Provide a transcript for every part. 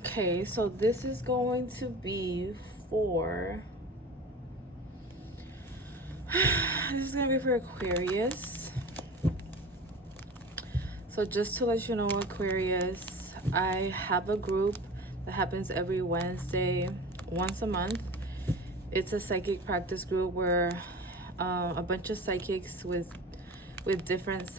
Okay, so this is going to be for this is gonna be for Aquarius. So just to let you know, Aquarius, I have a group that happens every Wednesday, once a month. It's a psychic practice group where a bunch of psychics with different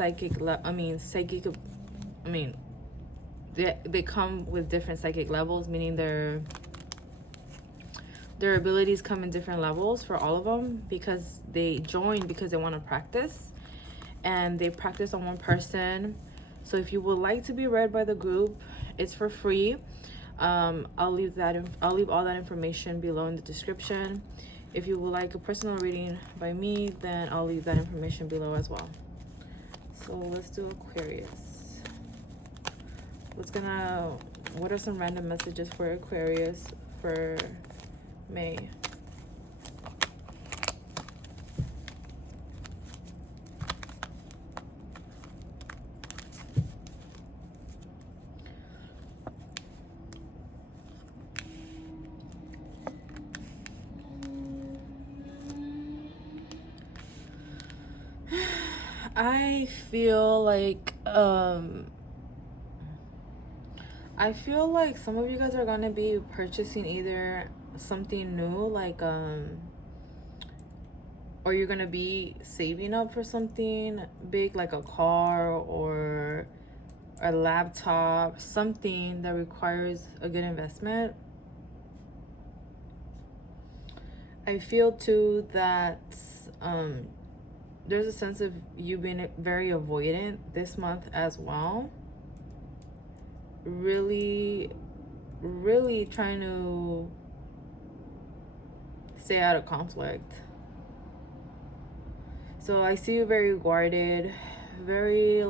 they come with different psychic levels, meaning their abilities come in different levels for all of them, because they join because they want to practice, and they practice on one person. So if you would like to be read by the group, it's for free. I'll leave all that information below in the description. If you would like a personal reading by me, then I'll leave that information below as well. So let's do Aquarius. What are some random messages for Aquarius for May? I feel like some of you guys are gonna be purchasing either something new, or you're gonna be saving up for something big, like a car or a laptop, something that requires a good investment. I feel too that there's a sense of you being very avoidant this month as well. Really trying to stay out of conflict. So I see you very guarded, very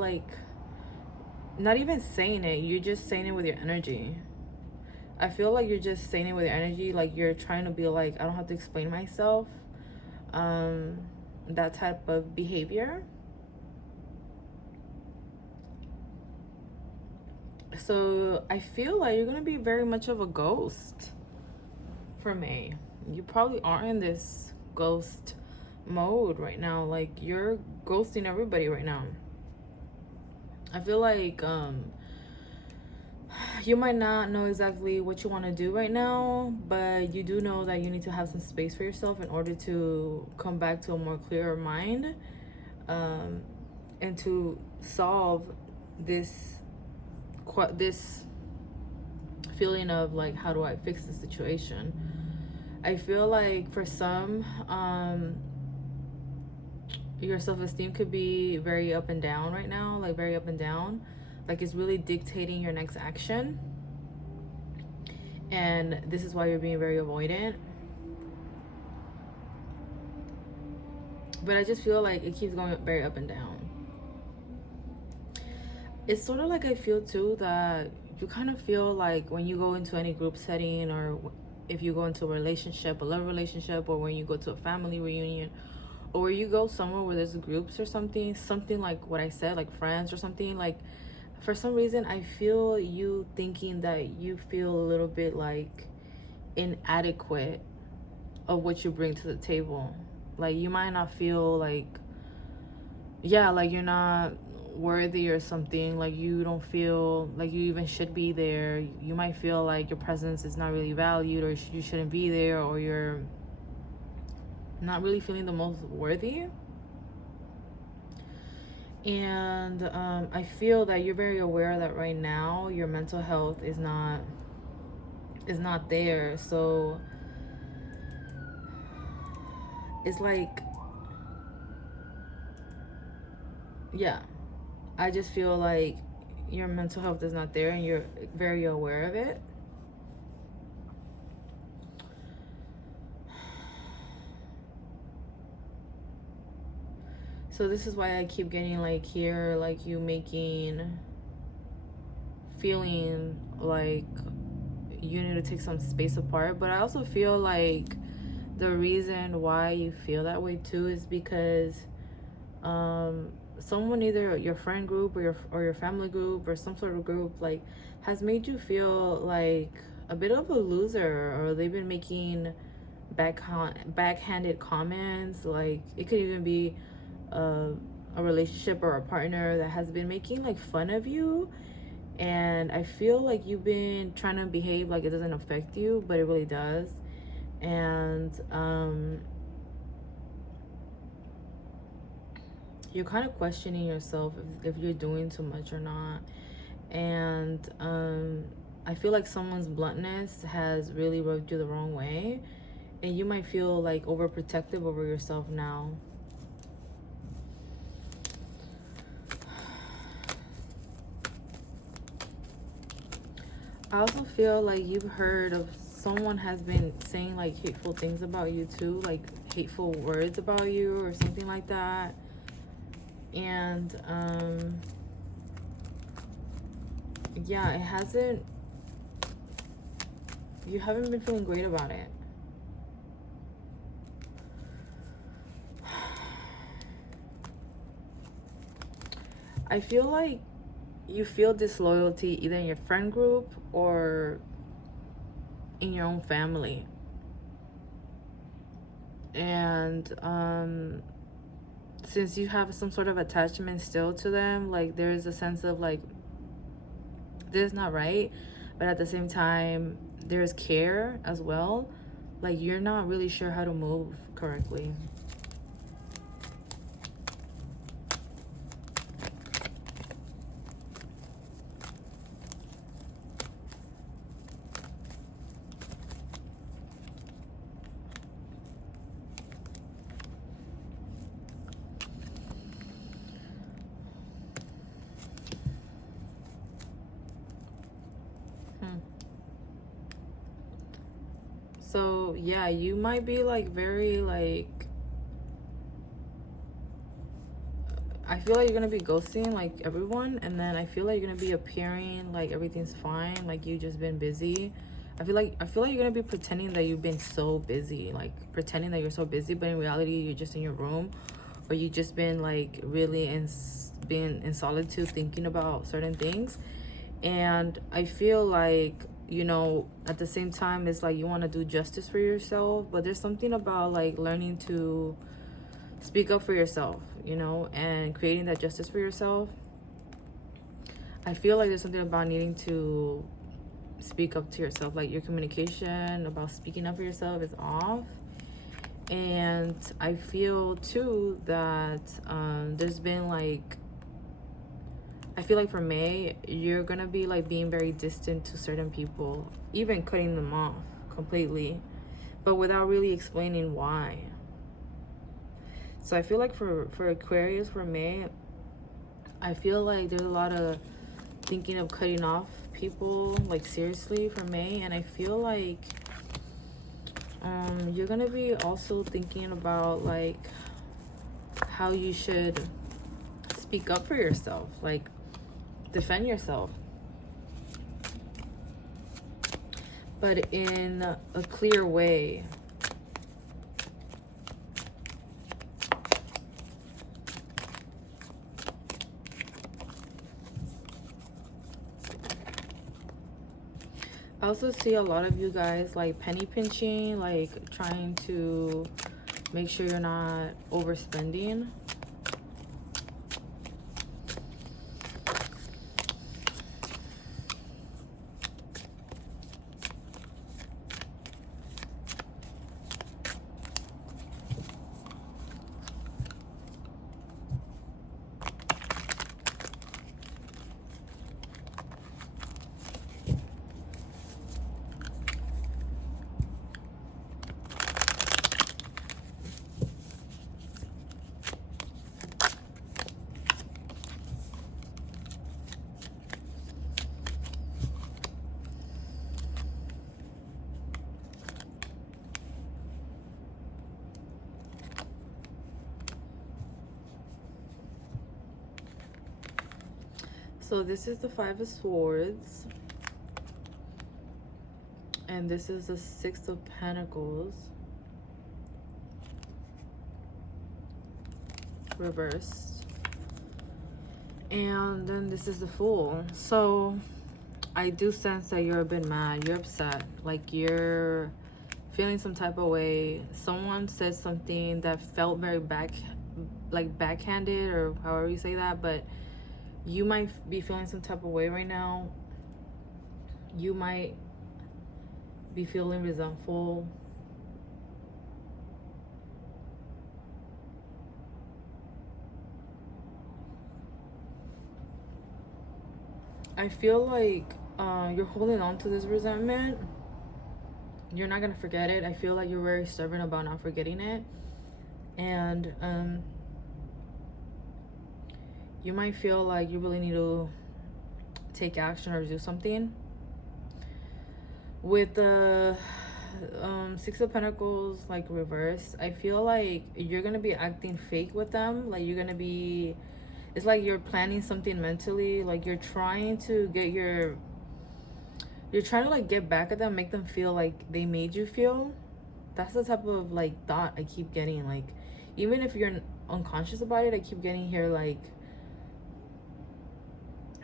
not even saying it, you're just saying it with your energy. I feel like you're just saying it with your energy, like you're trying to be like, I don't have to explain myself. That type of behavior. So I feel like you're gonna be very much of a ghost for May. You probably are in this ghost mode right now. Like you're ghosting everybody right now. I feel like you might not know exactly what you want to do right now, but you do know that you need to have some space for yourself in order to come back to a more clearer mind, and to solve this feeling of like, how do I fix the situation? I feel like for some, your self-esteem could be very up and down right now, like very up and down, like it's really dictating your next action, and this is why you're being very avoidant. But I just feel like it keeps going very up and down. It's sort of like I feel too that you kind of feel like when you go into any group setting, or if you go into a relationship, a love relationship, or when you go to a family reunion, or where you go somewhere where there's groups or something like what I said, like friends or something, like for some reason I feel you thinking that you feel a little bit like inadequate of what you bring to the table. Like you might not feel like, yeah, like you're not worthy or something, like you don't feel like you even should be there. You might feel like your presence is not really valued, or you shouldn't be there, or you're not really feeling the most worthy. And I feel that you're very aware that right now your mental health is not there. So it's like, yeah, I just feel like your mental health is not there, and you're very aware of it. So this is why I keep getting like here, like you feeling like you need to take some space apart. But I also feel like the reason why you feel that way too is because someone, either your friend group or your family group or some sort of group, like, has made you feel like a bit of a loser, or they've been making backhanded comments. Like, it could even be a relationship or a partner that has been making like fun of you, and I feel like you've been trying to behave like it doesn't affect you, but it really does. And you're kind of questioning yourself if you're doing too much or not. And I feel like someone's bluntness has really rubbed you the wrong way, and you might feel like overprotective over yourself now. I also feel like you've heard of someone has been saying like hateful things about you too, like hateful words about you or something like that. And yeah, you haven't been feeling great about it. I feel like you feel disloyalty either in your friend group or in your own family. And since you have some sort of attachment still to them, like, there's a sense of like, this is not right, but at the same time there's care as well. Like, you're not really sure how to move correctly. So yeah, you might be like very like, I feel like you're gonna be ghosting like everyone, and then I feel like you're gonna be appearing like everything's fine, like you just been busy. I feel like you're gonna be pretending that you've been so busy, like pretending that you're so busy, but in reality you're just in your room, or you just been like really being in solitude thinking about certain things. And I feel like, you know, at the same time, it's like you want to do justice for yourself, but there's something about like learning to speak up for yourself, you know, and creating that justice for yourself. I feel like there's something about needing to speak up to yourself, like your communication about speaking up for yourself is off. And I feel too that there's been like, I feel like for May, you're gonna be like being very distant to certain people, even cutting them off completely, but without really explaining why. So I feel like for Aquarius, for May, I feel like there's a lot of thinking of cutting off people, like seriously, for May. And I feel like you're gonna be also thinking about like how you should speak up for yourself, like defend yourself, but in a clear way. I also see a lot of you guys like penny pinching, like trying to make sure you're not overspending. So this is the Five of Swords, and this is the Six of Pentacles reversed. And then this is the Fool. So I do sense that you're a bit mad, you're upset, like you're feeling some type of way. Someone said something that felt very backhanded, or however you say that, but you might be feeling some type of way right now. You might be feeling resentful. I feel like you're holding on to this resentment. You're not gonna forget it. I feel like you're very stubborn about not forgetting it. And you might feel like you really need to take action or do something. With the Six of Pentacles, like reverse, I feel like you're gonna be acting fake with them. Like you're gonna be, it's like you're planning something mentally. Like you're trying to like get back at them, make them feel like they made you feel. That's the type of like thought I keep getting. Like even if you're unconscious about it, I keep getting here like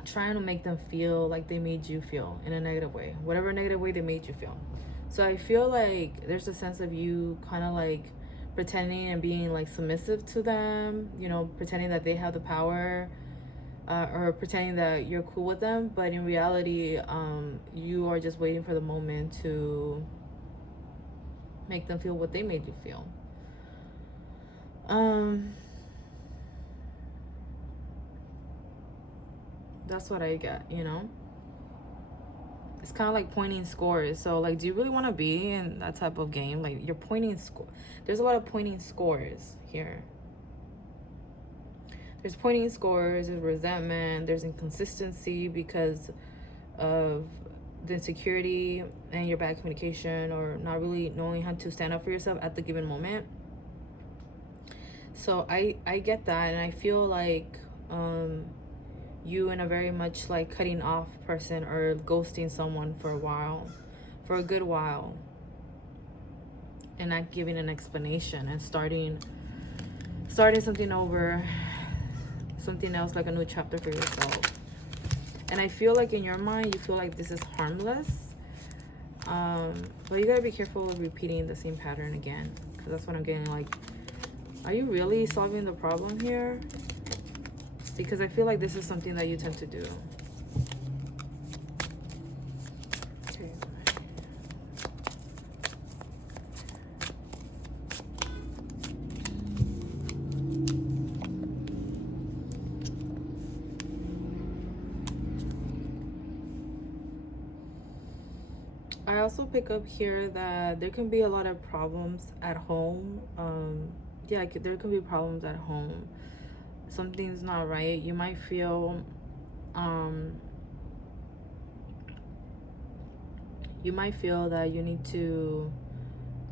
trying to make them feel like they made you feel in a negative way, whatever negative way they made you feel. So I feel like there's a sense of you kind of like pretending and being like submissive to them, you know, pretending that they have the power, or pretending that you're cool with them, but in reality you are just waiting for the moment to make them feel what they made you feel. That's what I get, you know. It's kind of like pointing scores. So like, do you really want to be in that type of game? Like you're pointing score. There's a lot of pointing scores here. There's pointing scores, there's resentment, there's inconsistency because of the insecurity and your bad communication, or not really knowing how to stand up for yourself at the given moment. So I get that, and I feel like you in a very much like cutting off person or ghosting someone for a while, for a good while, and not giving an explanation and starting something over, something else, like a new chapter for yourself. And I feel like in your mind you feel like this is harmless, but you gotta be careful with repeating the same pattern again, because that's what I'm getting. Like, are you really solving the problem here? Because I feel like this is something that you tend to do. Okay. I also pick up here that there can be a lot of problems at home. Yeah, there can be problems at home. Something's not right. You might feel that you need to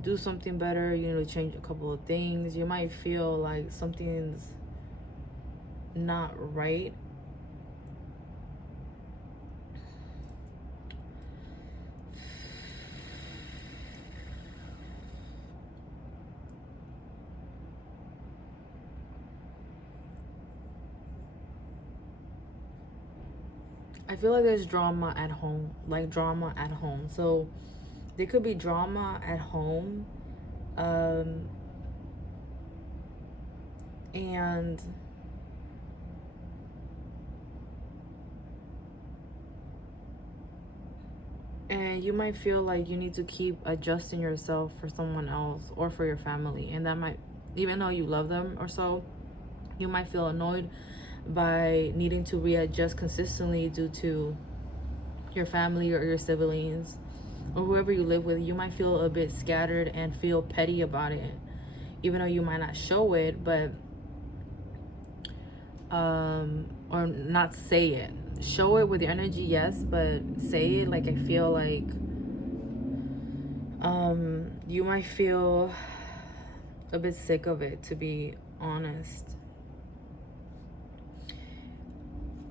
do something better. You need to change a couple of things. You might feel like something's not right. I feel like there's drama at home, like drama at home. So there could be drama at home, and you might feel like you need to keep adjusting yourself for someone else or for your family, and that might, even though you love them or so, you might feel annoyed by needing to readjust consistently due to your family or your siblings or whoever you live with. You might feel a bit scattered and feel petty about it, even though you might not show it, but or not say it. Show it with your energy, yes, but say it. Like, I feel like you might feel a bit sick of it, to be honest.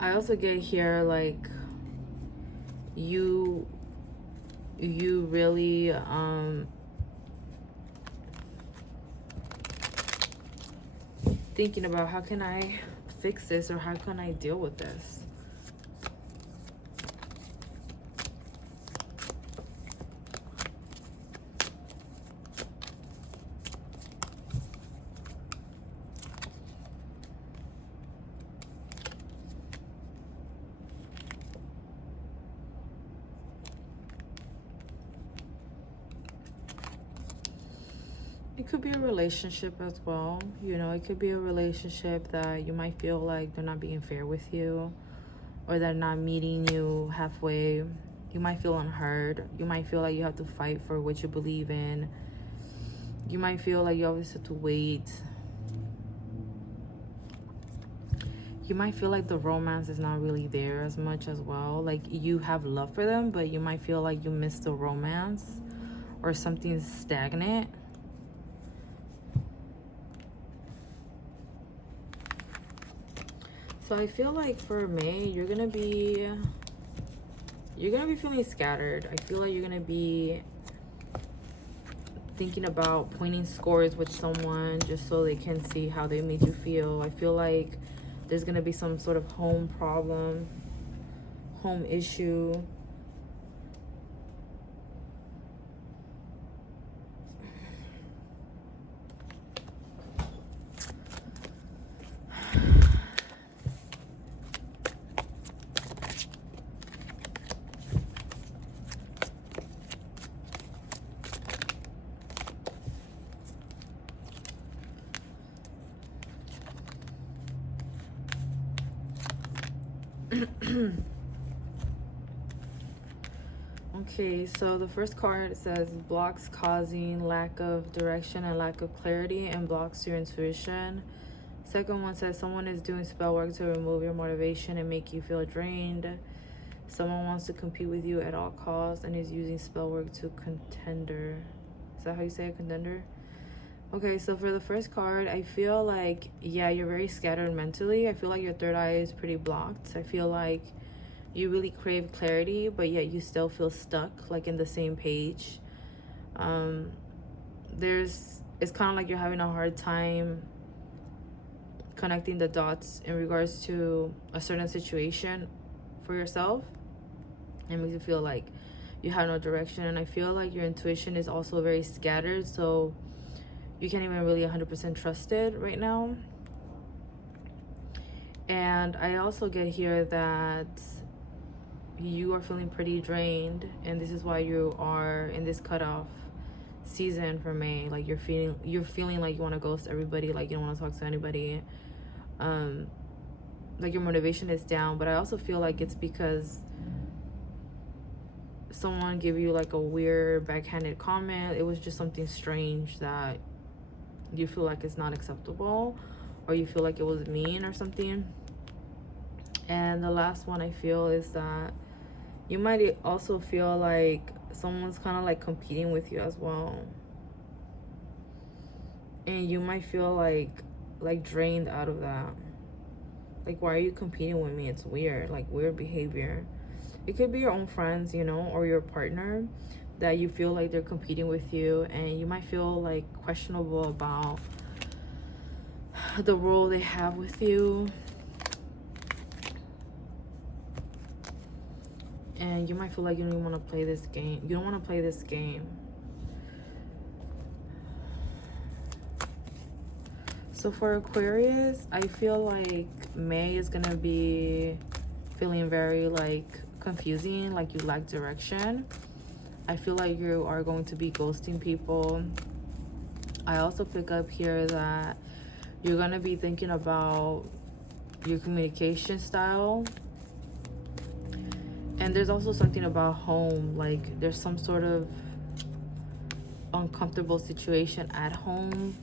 I also get here like you really thinking about, how can I fix this, or how can I deal with this? It could be a relationship as well. You know, it could be a relationship that you might feel like they're not being fair with you, or they're not meeting you halfway. You might feel unheard. You might feel like you have to fight for what you believe in. You might feel like you always have to wait. You might feel like the romance is not really there as much as well. Like you have love for them, but you might feel like you miss the romance, or something's stagnant. So I feel like for May, you're gonna be feeling scattered. I feel like you're gonna be thinking about pointing scores with someone just so they can see how they made you feel. I feel like there's gonna be some sort of home problem, home issue. Okay, so the first card says blocks causing lack of direction and lack of clarity, and blocks your intuition. Second one says someone is doing spell work to remove your motivation and make you feel drained. Someone wants to compete with you at all costs and is using spell work to contender. Is that how you say it, contender? Okay, so for the first card, I feel like, yeah, you're very scattered mentally. I feel like your third eye is pretty blocked. I feel like you really crave clarity, but yet you still feel stuck, like in the same page. It's kind of like you're having a hard time connecting the dots in regards to a certain situation for yourself. It makes you feel like you have no direction, and I feel like your intuition is also very scattered, so you can't even really 100% trust it right now. And I also get here that you are feeling pretty drained, and this is why you are in this cutoff season for May. Like you're feeling like you want to ghost everybody, like you don't want to talk to anybody. Like your motivation is down, but I also feel like it's because someone gave you like a weird backhanded comment. It was just something strange that you feel like it's not acceptable, or you feel like it was mean or something. And the last one I feel is that you might also feel like someone's kind of like competing with you as well, and you might feel like drained out of that. Like, why are you competing with me? It's weird, like weird behavior. It could be your own friends, you know, or your partner, that you feel like they're competing with you, and you might feel like questionable about the role they have with you. And you might feel like you don't even want to play this game. You don't want to play this game. So for Aquarius, I feel like May is going to be feeling very like confusing, like you lack direction. I feel like you are going to be ghosting people. I also pick up here that you're going to be thinking about your communication style. And there's also something about home, like there's some sort of uncomfortable situation at home.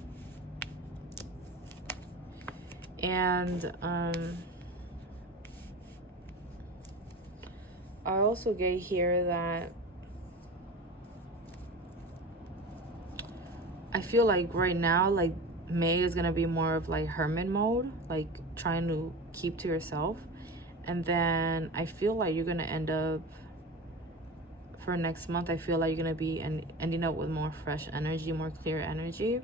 And I also get here that I feel like right now, like May is gonna be more of like hermit mode, like trying to keep to yourself. And then I feel like you're gonna end up, for next month, I feel like you're gonna be ending up with more fresh energy, more clear energy.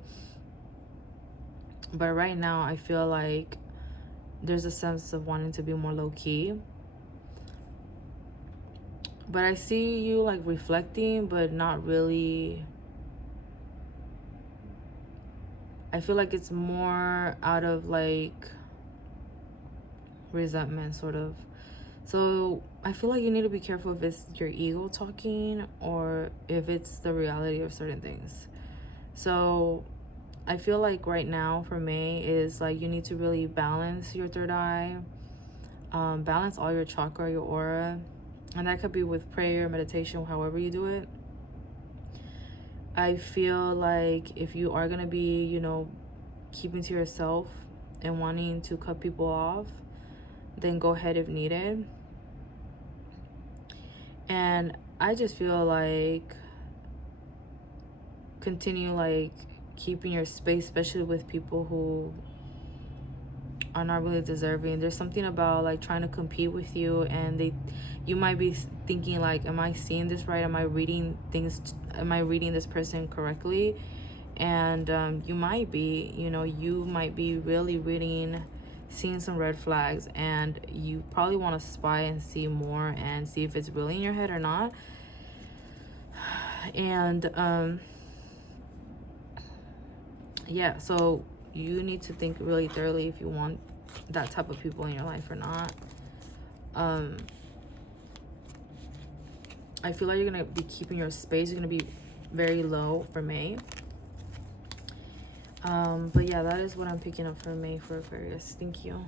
But right now I feel like there's a sense of wanting to be more low-key. But I see you like reflecting, but not really. I feel like it's more out of like resentment, sort of. So I feel like you need to be careful if it's your ego talking or if it's the reality of certain things. So I feel like right now for May is like you need to really balance your third eye, balance all your chakra, your aura, and that could be with prayer, meditation, however you do it. I feel like if you are going to be, you know, keeping to yourself and wanting to cut people off, then go ahead if needed. And I just feel like continue like keeping your space, especially with people who are not really deserving. There's something about like trying to compete with you, and you might be thinking like, am I seeing this right? Am I reading this person correctly? And you might be, you know, you might be really seeing some red flags, and you probably want to spy and see more and see if it's really in your head or not. And yeah, so you need to think really thoroughly if you want that type of people in your life or not. I feel like you're gonna be keeping your space. You're gonna be very low for May. But yeah, that is what I'm picking up for May for Aquarius. Thank you.